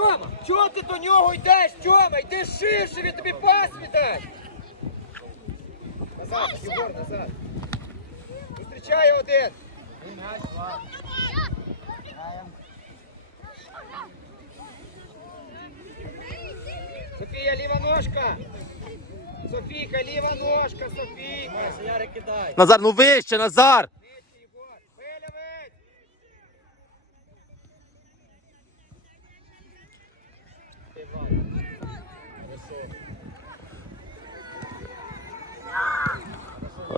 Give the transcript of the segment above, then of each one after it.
Тьома, чого ти до нього йдеш, Тьома? Йди ширше, він тобі пас віддасть! Назад, Єгор, назад. Зустрічає один. Софія, ліва ножка. Софійка, ліва ножка, Софійка. Назар, ну вище, Назар! Єгор, Белявець.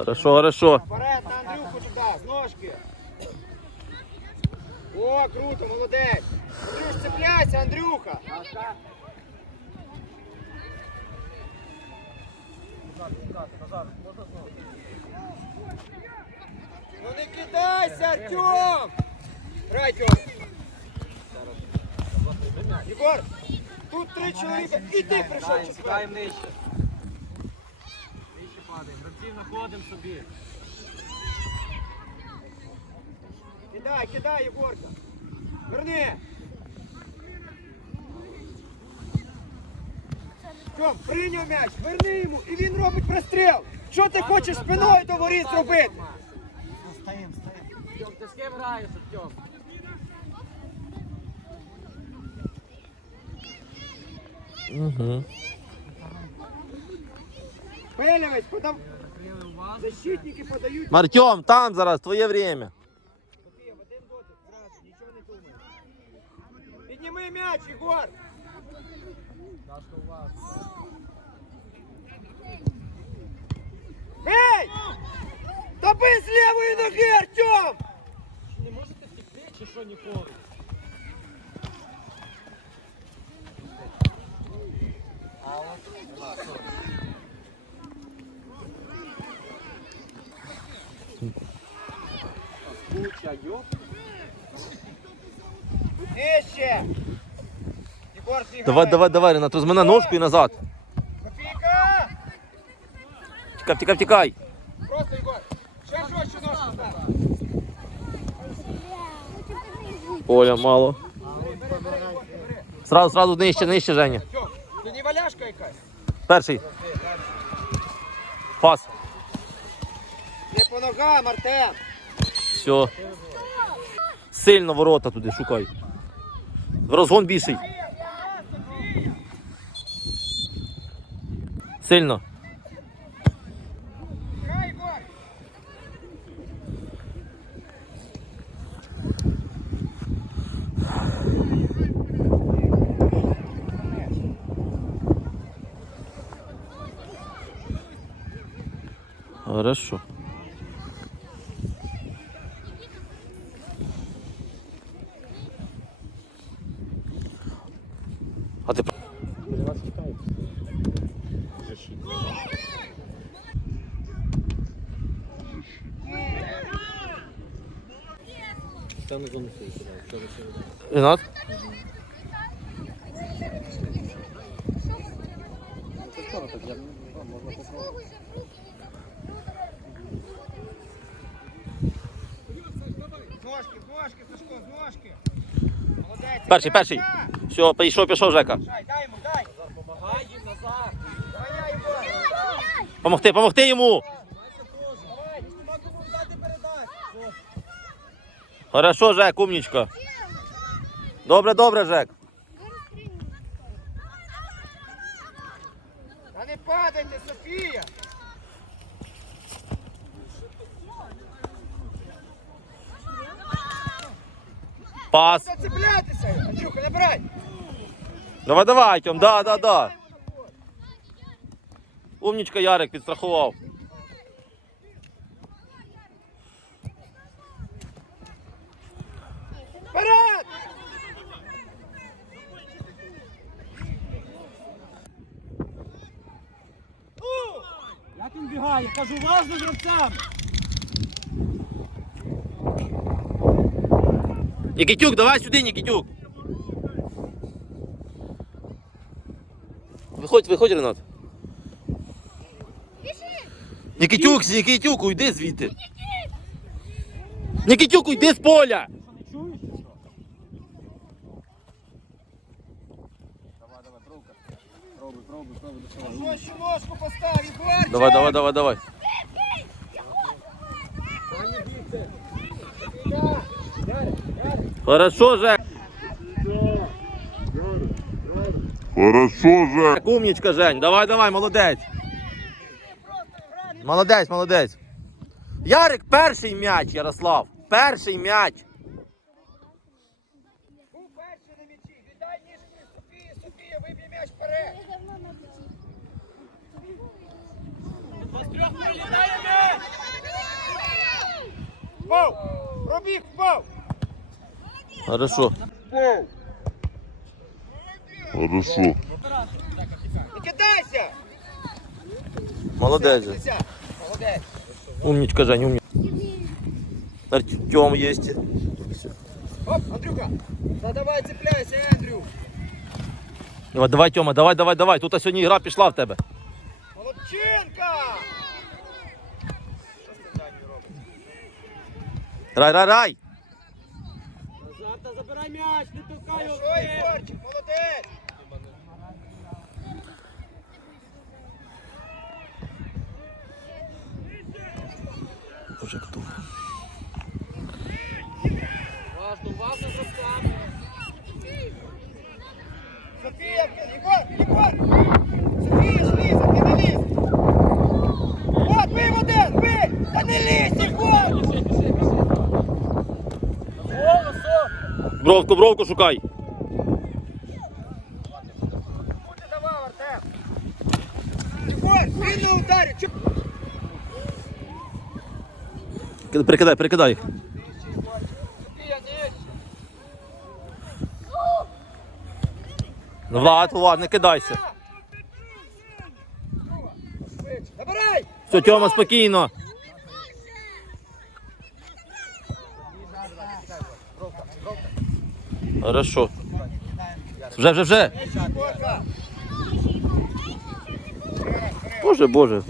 Хорошо, хорошо. Вперед на Андрюху туди, з ножки. О, круто, молодець. Андрюш, цепляйся, Андрюха. Ну не кидайся, Артем! Грай, Тьом. Єгор, тут три чоловіка, і ти прийшов. Знаходимо собі. Кидай, кидай, Єгорка. Верни. Тьом, прийняв м'яч, верни йому, і він робить пристріл. Що ти хочеш спиною до воріт зробити? Тьом, ти з ким граєш, Артем? Угу. Пелевець, подав... Закрили увагу. защитники подають. Артем, там зараз, твоє время. Софія, в один дотик, зразу, нічого не думай. Підніми м'яч, Єгор. Дашка увагу. Ей! Та бий з лівої ноги, Артем! Не можете втекти чи що ніколи? Куча, йоп. Нижче! Єгор, Давай, давай, давай, Ренат, розмина ножку і назад. Софійка! Тікай, тікай, тікай. Просто, Єгор. Ще жорстче ножку став. Поля, мало. Бери, бери, бери, Єгор, бери. Сразу, сразу нижче, нижче, Женя. Тьом, ти не валяшка якась? Перший. Пас. Не по ногам, Артем. Все. Сильно ворота туди, шукай. Розгон більший. Сильно. Хорошо. А ти Ренат? Перший, перший. Все, пішов, пішов, Жека. Дай, дай йому, дай. Помагай їм назад. Давай, я, Єгор. Помогти, помогти йому. Хорошо, Жек, умнічка. Добре, добре, Жек. Та не падайте, Софія. Пас. Зацеплятися. Андрюха, набирай. Давай, давай, Тьом, да, да, да. Умничка Ярик підстрахував. Вперед! Як він бігає, кажу, важно гравцям! Нікітюк, давай сюди, Нікітюк! Виходь, виходь, Ренат. Нікітюк, Нікітюк, уйди звідти. Нікітюк, уйди з поля. Що не чуєш? чи що? Пробуй, пробуй, пробуй, доставай. Що ще ножку постав, Ігорчик! Давай, давай, давай, давай. Хорошо, Жек. Хорошо, Жек. Умнічка, Жень. Давай, давай, молодець. Молодець, молодець. Ярик, перший м'яч, Ярослав. Перший м'яч. Був перший на м'ячі, віддай ніжку Софії, Софія, виб'є м'яч вперед! Впав! Пробіг, впав! Хорошо. Впав! Хорошо. Не кидайся! Молодець. Жень. Дивися. Молодець! Умничка, Жень, умничка. Артем есть. Оп, Андрюха! Задавай, цепляйся, Андрю! Давай, давай, Тьома, давай, давай, давай. Тут сьогодні гра пішла в тебе. Молодчинка! Рай, рай, рай. Назар, та забирай м'яч, не толкай його. Хорошо, вперед. Ігорчик, молодець! Готов. Важно, важно гравцями. Софія, Ігор, Ігор! Софія ж ти не лізь! От, бий в один, бий! Та не лізь, Ігор! Бровку, бровку шукай. Куди давав, Артем? Ігор, він на ударі! Чу- Кидай, Перекидай, перекидай їх. Влад, Влад, не кидайся. Все, Тьома, спокійно. Хорошо. Вже, вже, вже. Боже, боже.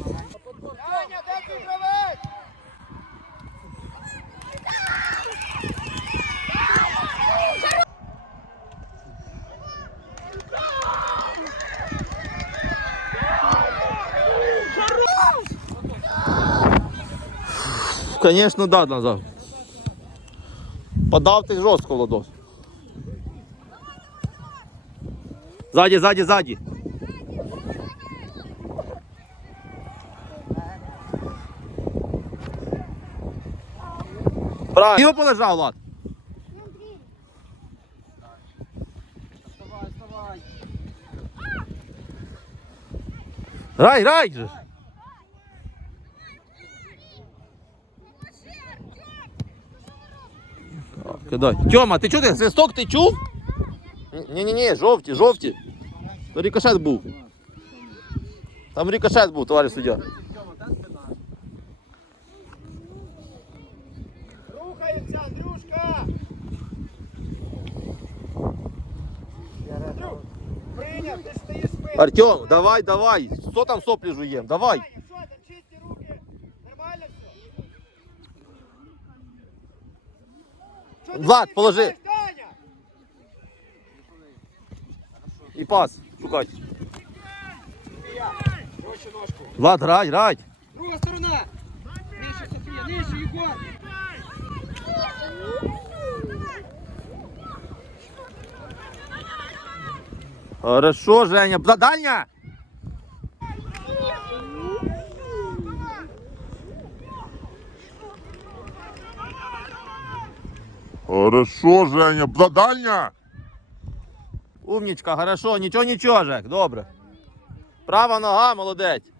Конечно, да, назад. Подав ти жорстко, Владос. Ззаді, ззаді, ззаді. Правильно. Його полежав, Влад. Вставай, вставай. Грай, грай же. Кидай. Тьома, ти чого ти? Свисток ти чув? Ні-ні-ні, жовті, жовті. То рикошет був. Там рикошет був, товариш суддя. Тьома, та спина. Рухається, Андрюшка! Андрюх, прийняв, ти ж стоїш спиною. Артем, давай, давай. Що там соплі жуєм? Давай. Влад, положи. І пас. Шукай. Влад, грай, грай. Друга сторона. Нижче, Софія, нижче, Єгор. Хорошо, Женя. Да, Хорошо, Женя. Дальня. Умнічка, хорошо, нічого, нічого, Жек, добре. Права нога, молодець.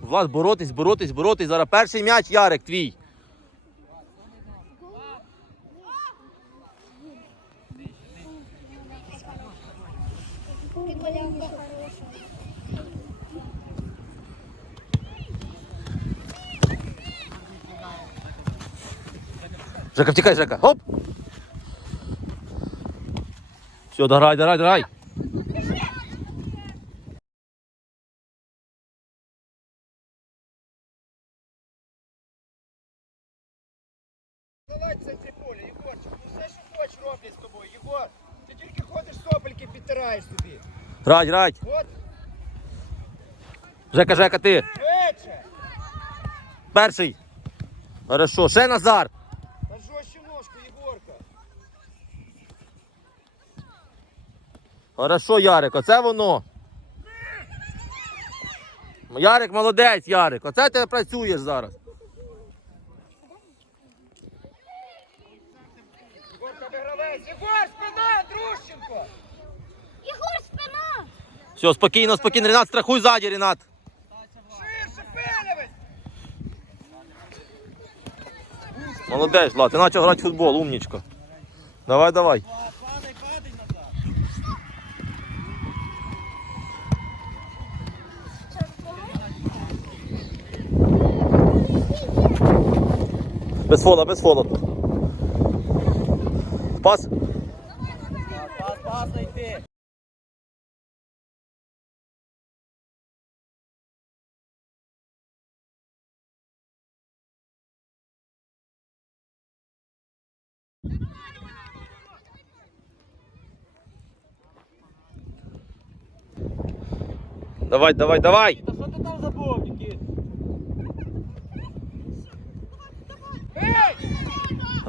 Влад, боротись, боротись, боротись. Зараз перший м'яч, Ярик, твій. Жека, втікай, Жека. Хоп. Все, дограй, дограй, дограй. Давай в центрі поля, Єгорчик. Ну все, що хочеш, роблять з тобою, Єгор. Ти тільки ходиш сопельки підтираєш собі. Грать. От, Жека, Жека, ти. швидше. Перший. Хорошо, ще Назар. Та жорстче ножку, Єгорка. Хорошо, Ярик, оце воно. Ярик молодець, Ярик. Оце ти працюєш зараз. Єгор, спина, Друщенко. Єгор, спина! Все, спокійно, спокійно. Ренат, страхуй ззаді, Ренат. Ширше. Молодець, Влад, ти почав грати в футбол, умнічка. Давай, давай. Без фола, без фола. Пас. Пас, пас, знайти. Давай, давай, давай. Та що ти там забув,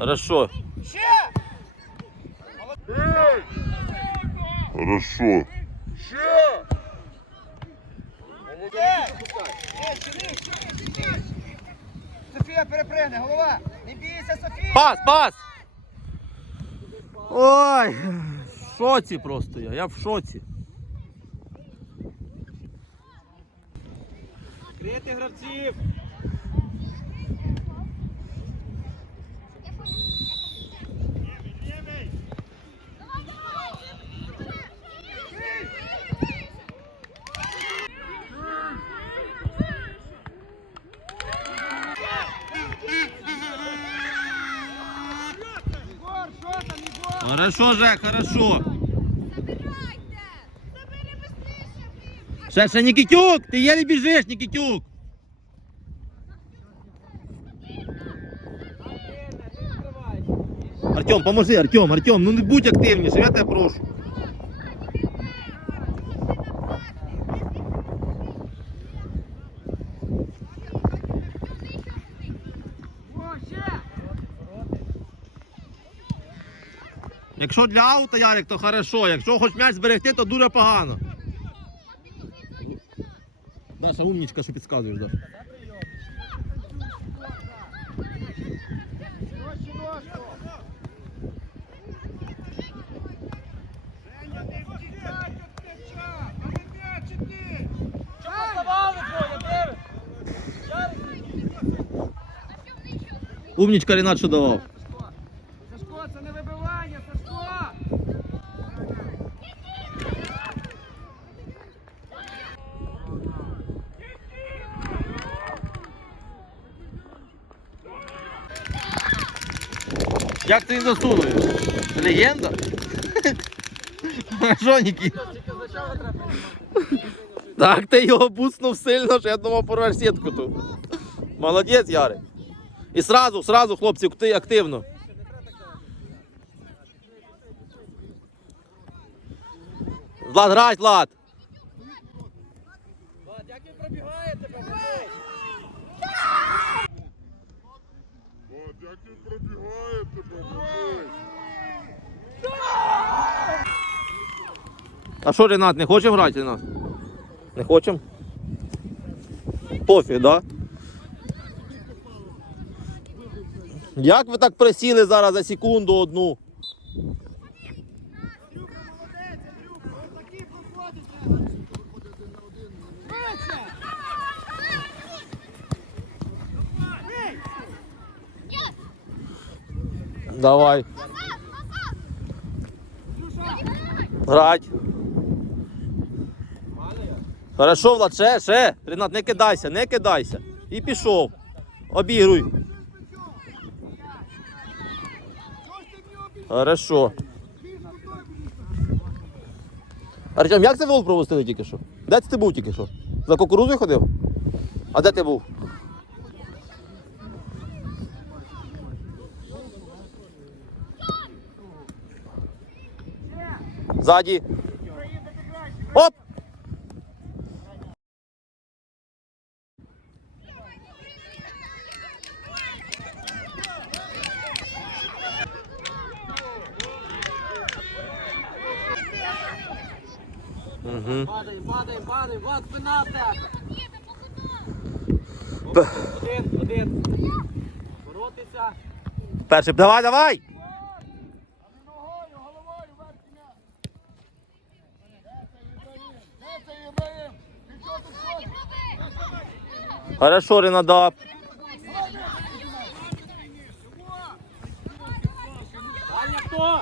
Хорошо. Ще! Хорошо. Софія перепригне, голова. Не бійся, Софія! Пас, пас. Ой, в шоці просто я. Я в шоці. Крити гравців. Хорошо, Жек, хорошо. Забирайте! Забери быстріше! Ще, ще Нікітюк, ти єлі біжиш, Нікітюк. Артем, поможи, Артем, Артем, ну не будь активніше, я тебе прошу. Якщо для аута, Ярик, то хорошо. Якщо хоч м'яч зберегти, то дуже погано. Даша умнічка, що підказуєш, Даша. Ножче, ножку. Женя, не втікай від м'яча! А не м'яч іди! Що поставали двоє, Девід? Умнічка Ренат, що давав. Сашко, це не вибивання, Сашко! Як ти? Легенда? Що, Нікіт? Так, ти його буцнув сильно, що я думав порвеш сітку тут. Молодець, Ярик. І сразу, сразу, хлопці, ти активно. Влад, грай, Влад. Влад, як він пробігає тебе, А що, Ренат, не хочемо грати, Ренат? Не хочемо? Пофіг, да? Як ви так присіли зараз за секунду одну? Андрюха, молодець, Андрюха! Ось такі проходить треба! Швидше! Бий! Давай. Грать. Хорошо, Влад, ще, ще. Ренат, не кидайся, не кидайся. І пішов. Обігруй. Хорошо. Артем, як це вол пропустили тільки що? Де це ти був тільки що? За кукурузою ходив? А де ти був? Ззаді. Оп! Угу. Падаємо, падаємо, падаємо. Влад, спина в тебе. Один, один. Боротися. Перший, давай, давай! Ногою, головою, верхній м'яч. Де це Ібраїм? Ти що тут ходиш? Хорошо, Ренадап. Дальня хто?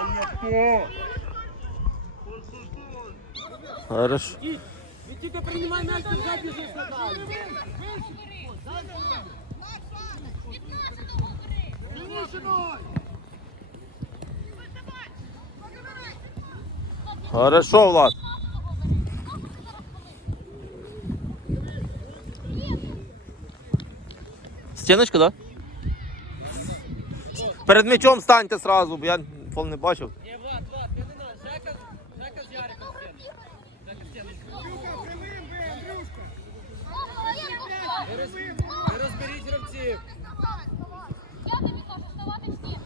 Аня хто? Хорошо. Ідь. Він тільки приймай м'яч, ти вже біжиш надалі. Хорошо, Влад. Стіночка, да? Перед м'ячом станьте сразу, бо я фол не бачив. Ні, Влад, Влад, ти не надо. Жека, Жека з Яриком стіну. Жека стіну. Ви роз- ви розберіть гравців. Я тобі кажу, вставати в стіну.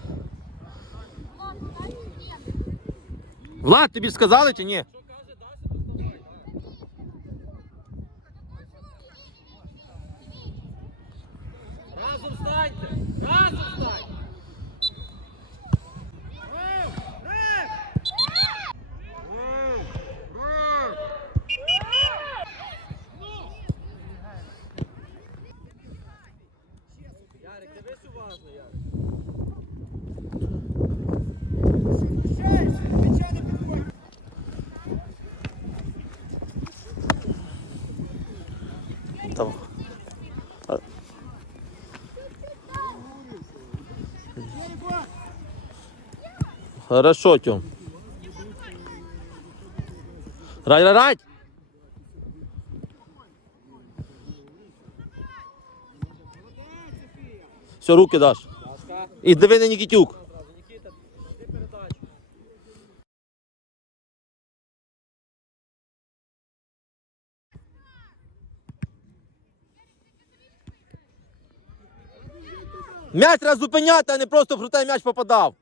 Влад, встань в стіну. Влад, тобі ж сказали чи ні? Там. Хорошо, Тьом. Рай, рай, рай! Все, руки даш. І диви на Нікітюк. М'яч треба зупиняти, а не просто в той м'яч попадав.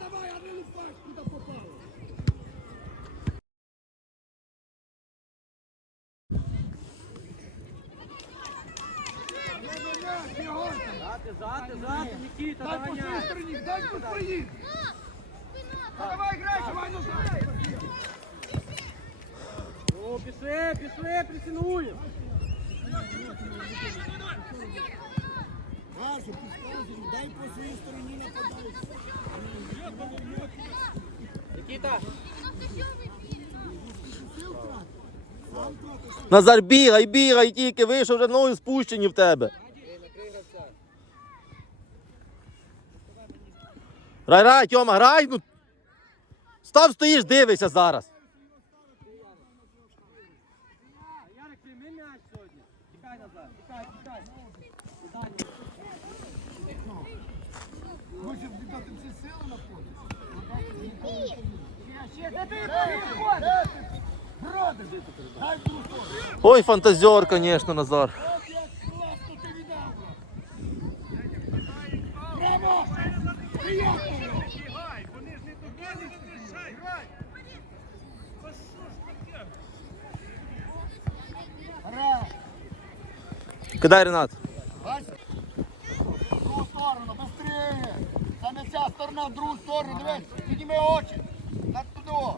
Давай, а не лупаш, куди попав. Зати, зати, зати, Нікіта, Дай по своїй доганяй. стороні, дай по своїй. Та Давай, грай, давай, ну грай. Ну, пішли, пішли, прицінуємо. Машу, підказуй, дай по своїй стороні нападай. Нікіта, Назар, бігай, бігай тільки, вийшов вже ноги спущені в тебе. Грай, грай, Тьома, грай. Ну. Став стоїш, дивишся зараз. Ярик, прийми м'яч сьогодні. Тікай назад, тікай, тікай. Далі. Хочеш віддати всі сили на поле? Ще, де ти ходиш? Бродиш, дай другу сторону. Ой, фантазер, звісно, Назар. Кидай, Ренат. В другу сторону, быстрее! Не ця сторона, в другу сторону, дивись, підніми очі. Так туди. о.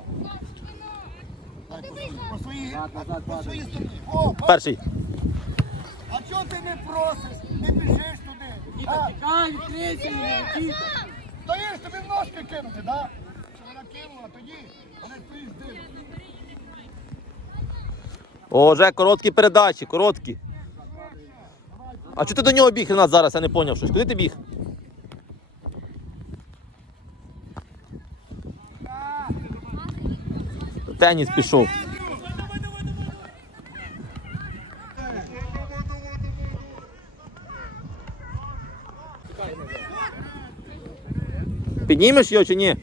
По своїй, по своїй, по своїй стороні. О, бачиш? Перший. А чого ти не просиш, не біжиш туди? А? тікай, відкрийся Нікіта. Стоїш, тобі в ножки кинути, да? Що вона кинула, тоді вони приїздили. О, Жек, короткі передачі, короткі. А чого ти до нього біг, Ренат, зараз? Я не зрозумів щось. Куди ти біг? Теніс пішов. Піднімеш його чи ні?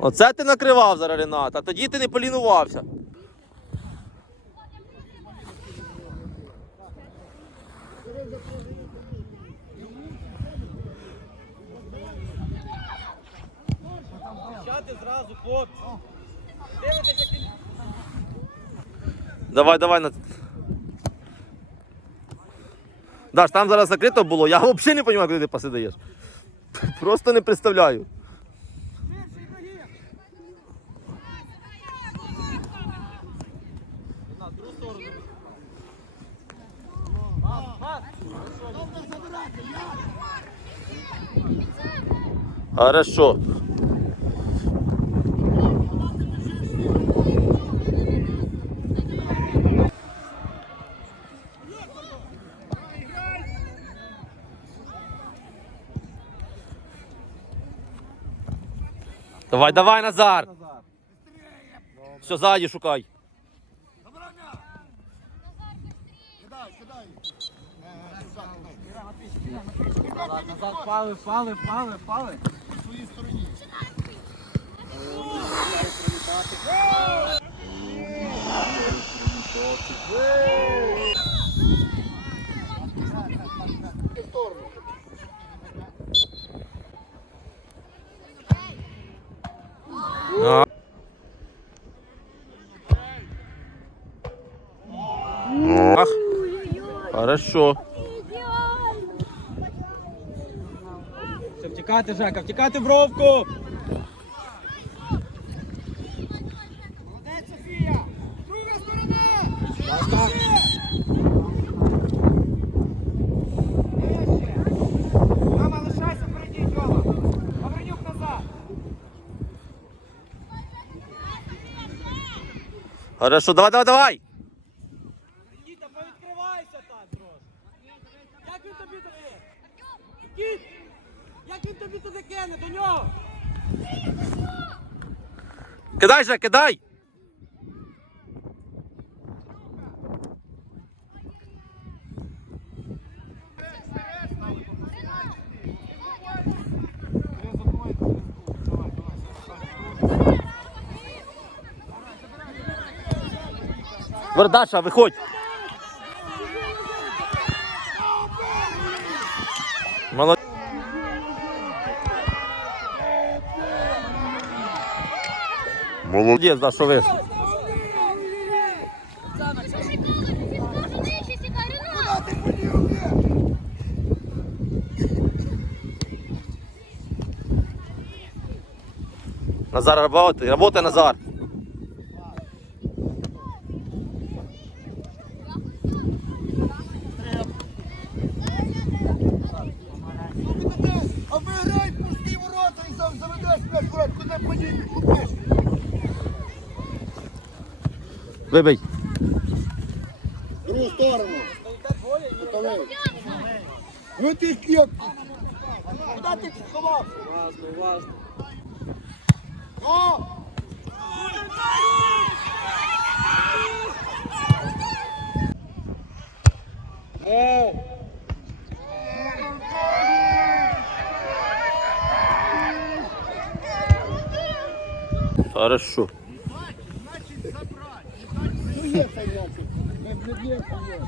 Оце ти накривав зараз Ренат, а тоді ти не полінувався. Зразу, хлопці. Дивитесь, як він Давай, давай. На... Даш, там зараз закрито було, я взагалі не розумію, куди ти паси даєш. Просто не представляю. Хорошо. Давай, давай, Назар. Все, ззаді шукай. Назад, пали, пали, пали, пали. В своїй стороні. В сторону. А. Ах, хорошо. Втікати, Жека, втікати в бровку. Молодець, Софія! Друга сторона! Мама, лишайся впереді, Тьома. Гаврилюк назад. Хорошо, давай, давай, давай. Нікіта, повідкривайся так трошки. Як він тобі дає? Нікіт, як він тобі до нього? Кидай же, кидай. Вердаша, виходь. Молодець. Молодець, да, що ви. Назар, работай, работай, Назар. Обіграй, пусти ворота і зав- заведеш м'яч в ворот, куди подій підкупиш. Вибий. Другу сторону. Ну ти як? Куди ти сховався? Важно, важно. О! Е! Хорошо. Ну є цей м'яч. Не не б'є, а є.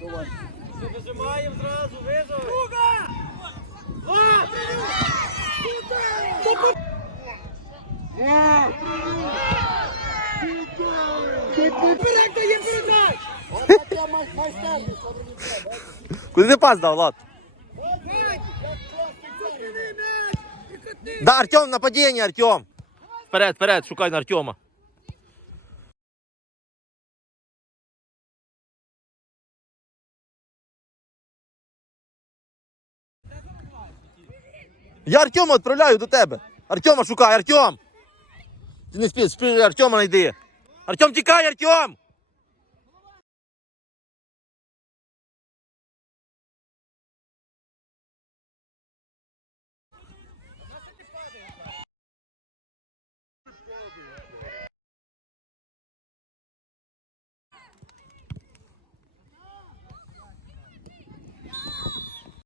Давай. Все, вижимаємо зразу, вижив. Друга! Вперед, дає передай! От таке май- майстерність, Савренюка, бачиш? Куди ти пас дав, Влад? Як класний цей. Да, Артем, нападение, Артем. Вперед, вперед, шукай на Артема. Я Артема відправляю до тебе. Артема шукай, Артем! Ти не спи, Артема знайди. Артем, тікай, Артем!